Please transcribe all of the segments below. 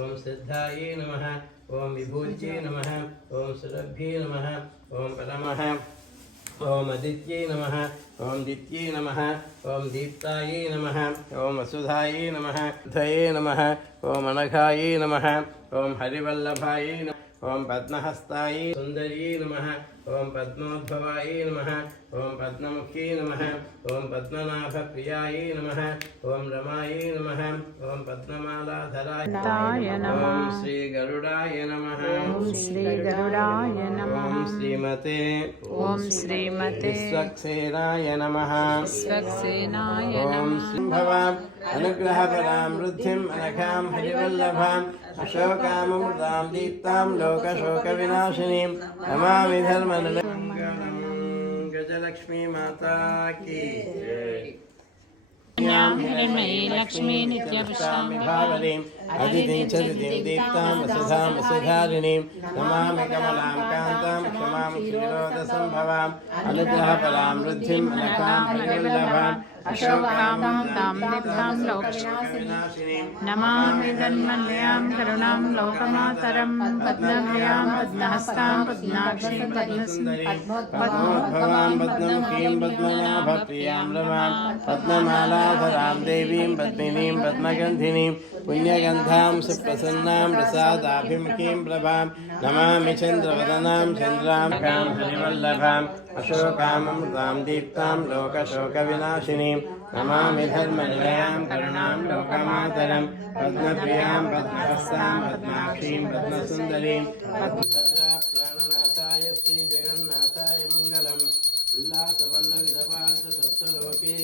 ఓం సిద్ధాయే నమః ఓం విభూత్యై నమః ఓం సురభ్యై నమః ఓం పరమః ఓం అదిత్యై నమః ఓం దిత్యై నమః ఓం దీప్తాయే నమః ఓం వసుధాయే నమః ధయే నమః ఓం అనఘాయే నమః ఓం హరివల్లభాయే నమః ఓం పద్మహస్తాయే సుందర్యే నమః ఓం పద్మోద్భవాయే నమః ఓం పద్మముఖ్యై నమః ఓం పద్మనాభప్రియాయే నమః ఓం రమాయే నమః ఓం పద్మమాలాధరాయ నమః ఓం శ్రీ గరుడాయ నమః ఓం శ్రీమతే విశ్వక్సేనాయ నమః ఓం సింభవాం అనుగ్రహపరాం వృద్ధిం అనఘాం హరివల్లభాం అశోకామృతాం దీప్తాం లోకశోకవినాశినీం నమామి ధర్మనిలయంగళం. గజలక్ష్మీ మాతా కీ లక్ష్మీ భావరీం అదితిం చదితిం దీప్తాం వసుధాం వసుధారిణీం నమామి కమలాం కాంతాం క్షమాం శ్రీరోధ సంభవాం అనుగ్రహపరాం వృద్ధిం అనఘాం హరివల్లభాం అశోకాం దీప్తాం లోకవినాశినీం నమామి జన్మన్యాం కరుణాం లోకమాతరం పద్మభయాం పద్మహస్తాం పద్మాక్షీం పద్మోద్భవాం పద్మముఖీం పద్మనాభప్రియాం రమాం పద్మమాలాధరాం దేవీం పద్మినీం పద్మగంధినీం పుణ్యగంధాం సుప్రసన్నాం ప్రసాదాభిముఖీం ప్రభాం నమామి చంద్రవదనాం చంద్రాం కాం హరివల్లభాం అశోకామృతాం దీప్తాం లోకశోకవినాశినీం నమామి ధర్మనిలయాం కరుణాం లోకమాతరం పద్మప్రియాం పద్మహస్తాం పద్మాక్షీం పద్మసుందరీం భద్రా ప్రాణనాథాయ శ్రీ జగన్నాథాయ మంగళం ఉల్లాసవల్లవిధపార్థ సప్తలోకే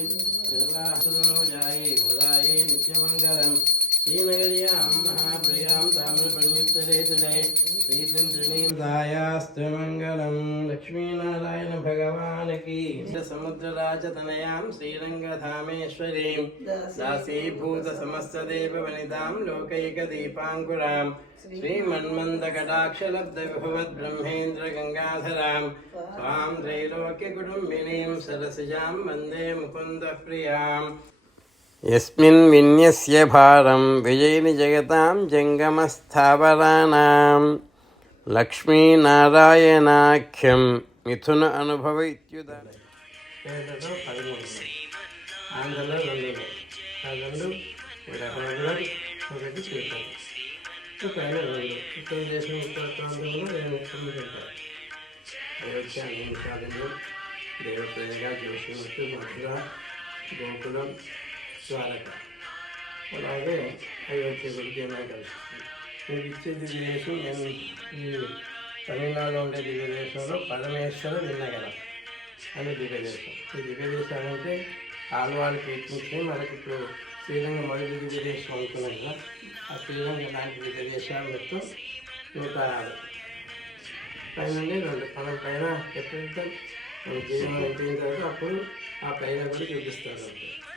నిర్వాసనోజాయే ఉదాయే నిత్యమంగళం శ్రీనగర్యాం మహాప్రియాం తామ్రపణ్యుత్తరేతులే శ్రీచంద్రణీదాయాస్తమంగళం. లక్ష్మీనారాయణ భగవానికి సముద్రరాజతనయాం శ్రీరంగధామేశ్వరీం దాసీభూత సమస్తదేవ వనితాం లోకైకదీపాంకురాం శ్రీమన్మందకటాక్షలబ్ధవిభవద్బ్రహ్మేంద్ర గంగాధరాం స్వాం త్రైలోక్యకుటుంబినీం సరసిజాం వందే ముకుంద ప్రియాం. యస్మిన్ విన్యస్య భారం విజయని జగతాం జంగమస్థావరాణాం లక్ష్మీనారాయణాఖ్యం మిథున అనుభవ ఇత్యుద. ఆంధ్రలో రెండు ఒకటి చూద్దాం. పైన రెండు ఇక్కడ చేసిన ఉత్తరాంధ్రలో నేను ఉంటాను. అయోధ్య నిమిషాలు దేవప్రయాగ జోషిమఠ్ మథుర గోకులం ద్వారక అలాగే అయోధ్య గురించి ఏమైనా కలుస్తుంది. మీకు ఇచ్చే దివ్యదేశం నేను ఈ తమిళనాడులో ఉండే దివ్యదేశంలో పరమేశ్వర విన్నగరం అనే దివ్యదేశం. ఈ దివ్యదేశం అంటే ఆళ్వాళ్ళు కీర్తించి మనకి ఇప్పుడు శ్రీరంగం మొదటి దివ్యదేశం అనుకున్నాం కదా. ఆ శ్రీరంగం లాంటి దివ్యదేశాలు మొత్తం 106 పైన రెండు. మనం పైన ఎప్పుడైతే మనం జీవనం అయిపోయిన తర్వాత అప్పుడు ఆ పైన కూడా చూపిస్తారు.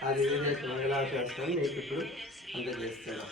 ఆ దివ్యదేశ మంగళాశాస్త్రాన్ని మీకు ఇప్పుడు అందజేస్తున్నాం.